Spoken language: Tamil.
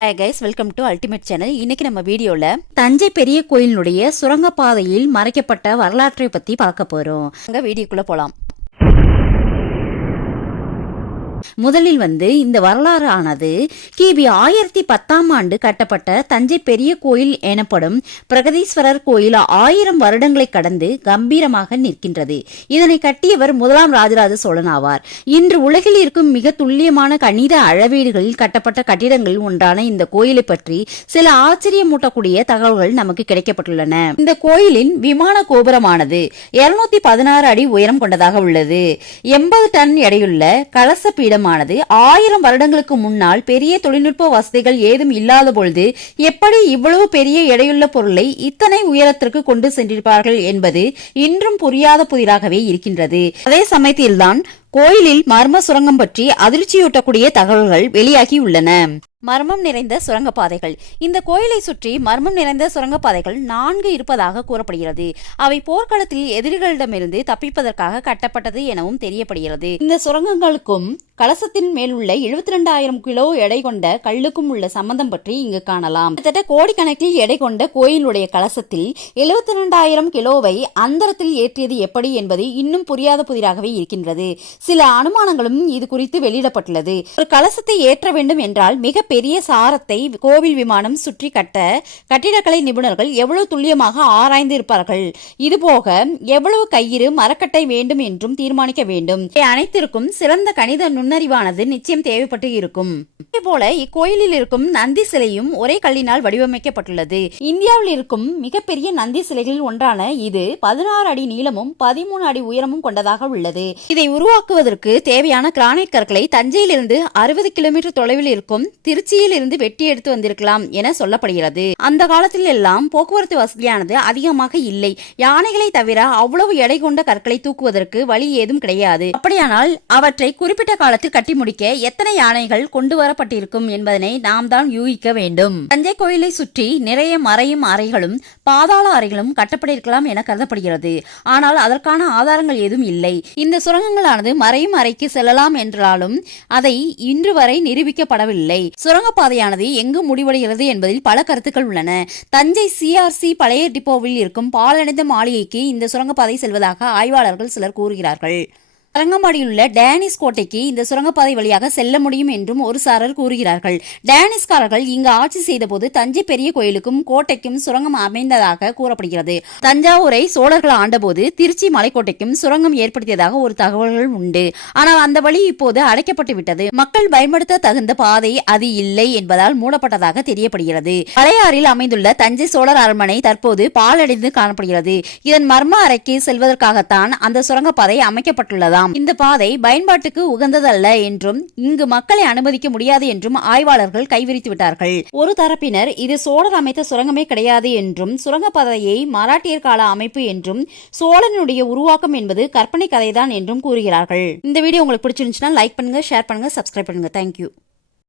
Hi guys welcome to ultimate channel இன்னைக்கு நம்ம வீடியோல தஞ்சை பெரிய கோயிலினுடைய சுரங்கப்பாதையில் மறைக்கப்பட்ட வரலாற்றை பத்தி பார்க்க போறோம். அங்க வீடியோக்குள்ள போலாம். முதலில் வந்து இந்த வரலாறு ஆனது கிபி ஆயிரத்தி பத்தாம் ஆண்டு கட்டப்பட்ட தஞ்சை பெரிய கோயில் எனப்படும் பிரகதீஸ்வரர் கோயில் ஆயிரம் வருடங்களை கடந்து கம்பீரமாக நிற்கின்றது. இதனை கட்டியவர் முதலாம் ராஜராஜ சோழன் ஆவார். இன்று உலகில் இருக்கும் மிக துல்லியமான கணித அளவீடுகளில் கட்டப்பட்ட கட்டிடங்களில் ஒன்றான இந்த கோயிலை பற்றி சில ஆச்சரியமூட்டக்கூடிய தகவல்கள் நமக்கு கிடைக்கப்பட்டுள்ளன. இந்த கோயிலின் விமான கோபுரமானது இருநூத்தி பதினாறு அடி உயரம் கொண்டதாக உள்ளது. எண்பது டன் எடையுள்ள கலச பீடமானது ஆயிரம் வருடங்களுக்கு முன்னால் பெரிய தொழில்நுட்ப வசதிகள் ஏதும் இல்லாத பொழுது எப்படி இவ்வளவு பெரிய எடையுள்ள பொருளை இத்தனை உயரத்திற்கு கொண்டு சென்றிருப்பார்கள் என்பது இன்றும் புரியாத புதிராகவே இருக்கின்றது. அதே சமயத்தில்தான் கோயிலில் மர்ம சுரங்கம் பற்றி அதிர்ச்சியூட்டக்கூடிய தகவல்கள் வெளியாகியுள்ளன மர்மம் நிறைந்த சுரங்கப்பாதைகள். இந்த கோயிலை சுற்றி மர்மம் நிறைந்த சுரங்கப்பாதைகள் நான்கு இருப்பதாக கூறப்படுகிறது. அவை போர்க்களத்தில் எதிரிகளிடமிருந்து தப்பிப்பதற்காக கட்டப்பட்டது எனவும் தெரியப்படுகிறது. இந்த சுரங்கங்களுக்கும் கலசத்தின் மேல் உள்ள எழுபத்தி ரெண்டாயிரம் கிலோ எடை கொண்ட கல்லுக்கும் உள்ள சம்பந்தம் பற்றி இங்கு காணலாம். கிட்டத்தட்ட கோடிக்கணக்கில் எடை கொண்ட கோயிலுடைய கலசத்தில் எழுபத்தி ரெண்டாயிரம் கிலோவை அந்தரத்தில் ஏற்றியது எப்படி என்பது இன்னும் புரியாத புதிராகவே இருக்கின்றது. சில அனுமானங்களும் இது குறித்து வெளியிடப்பட்டுள்ளது. ஒரு கலசத்தை ஏற்ற வேண்டும் என்றால் மிக பெரிய சாரத்தை கோவில் விமானம் சுற்றி கட்ட கட்டிடக்கலை நிபுணர்கள் எவ்வளவு துல்லியமாக ஆராய்ந்து இருப்பார்கள்? இதுபோக எவ்வளவு கயிறு மரக்கட்டை வேண்டும் என்றும் தீர்மானிக்க வேண்டும்? இவை அனைத்திற்கும் சிறந்த கணித நுண்ணறிவானது நிச்சயம் தேவைப்பட்டு இருக்கும். போல இக்கோயிலில் இருக்கும் நந்தி சிலையும் ஒரே கல்லினால் வடிவமைக்கப்பட்டுள்ளது. இந்தியாவில் இருக்கும் மிகப்பெரிய நந்தி சிலைகளில் ஒன்றான இது பதினாறு அடி நீளமும் பதிமூணு அடி உயரமும் கொண்டதாக உள்ளது. இதை உருவாக்குவதற்கு தேவையான கிரானைட் கற்களை தஞ்சையிலிருந்து அறுபது கிலோமீட்டர் தொலைவில் இருக்கும் திரு திருச்சியில் இருந்து வெட்டி எடுத்து வந்திருக்கலாம் என சொல்லப்படுகிறது. அந்த காலத்தில் எல்லாம் போக்குவரத்து வசதியானது அதிகமாக இல்லை. யானைகளை தவிர அவ்வளவு எடை கொண்ட கற்களை தூக்குவதற்கு வழி ஏதும் கிடையாது. அப்படியானால் அவற்றை குறிப்பிட்ட காலத்தில் கட்டி முடிக்க எத்தனை யானைகள் கொண்டு வரப்பட்டிருக்கும் என்பதனை நாம் தான் யூகிக்க வேண்டும். தஞ்சை கோயிலை சுற்றி நிறைய மறையும் அறைகளும் பாதாள அறைகளும் கட்டப்பட்டிருக்கலாம் என கருதப்படுகிறது. ஆனால் அதற்கான ஆதாரங்கள் ஏதும் இல்லை. இந்த சுரங்கங்களானது மறையும் அறைக்கு செல்லலாம் என்றாலும் அதை இன்று வரை நிரூபிக்கப்படவில்லை. சுரங்கப்பாதையானது எங்கு முடிவடைகிறது என்பதில் பல கருத்துக்கள் உள்ளன. தஞ்சை சிஆர்சி பழைய டிப்போவில் இருக்கும் பாலடைந்த மாளிகைக்கு இந்த சுரங்கப்பாதை செல்வதாக ஆய்வாளர்கள் சிலர் கூறுகிறார்கள். தரங்கம்பாடியில் உள்ள டேனிஸ் கோட்டைக்கு இந்த சுரங்கப்பாதை வழியாக செல்ல முடியும் என்றும் ஒரு சாரர் கூறுகிறார்கள். டேனிஸ்காரர்கள் இங்கு ஆட்சி செய்தபோது தஞ்சை பெரிய கோயிலுக்கும் கோட்டைக்கும் சுரங்கம் அமைந்ததாக கூறப்படுகிறது. தஞ்சாவூரை சோழர்கள் ஆண்டபோது திருச்சி மலைக்கோட்டைக்கும் சுரங்கம் ஏற்படுத்தியதாக ஒரு தகவல்கள் உண்டு. ஆனால் அந்த வழி இப்போது அடைக்கப்பட்டு விட்டது. மக்கள் பயன்படுத்த தகுந்த பாதை அது இல்லை என்பதால் மூடப்பட்டதாக தெரியப்படுகிறது. பழையாறில் அமைந்துள்ள தஞ்சை சோழர் அரண்மனை தற்போது பாலடைந்து காணப்படுகிறது. இதன் மர்ம அறைக்கு செல்வதற்காகத்தான் அந்த சுரங்கப்பாதை அமைக்கப்பட்டுள்ளதாம். இந்த பாதை பயன்பாட்டுக்கு உகந்ததல்ல என்றும் இங்கு மக்களை அனுமதிக்க முடியாது என்றும் ஆய்வாளர்கள் கைவிரித்து விட்டார்கள். ஒரு தரப்பினர் இது சோழர் அமைத்த சுரங்கமே கிடையாது என்றும் சுரங்கப்பாதையை மராட்டியர் கால அமைப்பு என்றும் சோழனுடைய உருவாக்கம் என்பது கற்பனை கதைதான் என்றும் கூறுகிறார்கள். இந்த வீடியோ உங்களுக்கு பிடிச்சிருந்துச்சுன்னா லைக் பண்ணுங்க ஷேர் பண்ணுங்க சப்ஸ்கிரைப் பண்ணுங்க. தேங்க்யூ